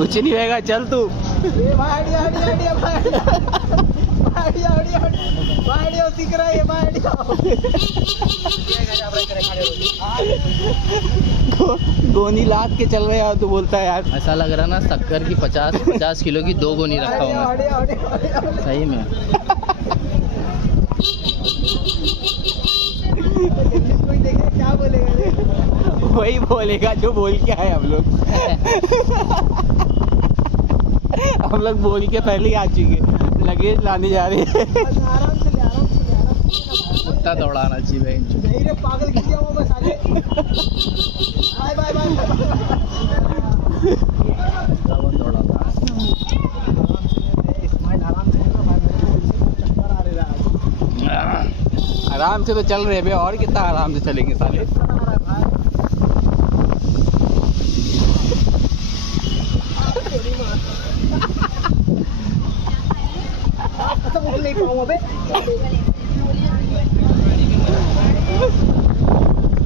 कुछ नहीं होएगा, चल तू। सीख रहा है गोनी लाद के चल रहे यार, तू बोलता है यार। ऐसा लग रहा ना शक्कर की 50 किलो की 2 गोनी रखा हूँ मैं सही में। कोई देखे क्या बोलेगा? वही बोलेगा जो बोल के आए हम लोग। हम लोग बोल के पहले ही आ चुके, लगेज लाने जा रहे हैं। आराम से ले, आराम से ले, आराम से। कुत्ता दौड़ाना चाहिए नहीं रे पागल, किया हुआ बस आगे। Bye bye bye. दौड़ाता स्माइल आराम से ना भाई, चक्कर आ रहा है। आराम से तो चल रहे बे, और कितना आराम से चलेंगे साले। नहीं पाऊंगा बे।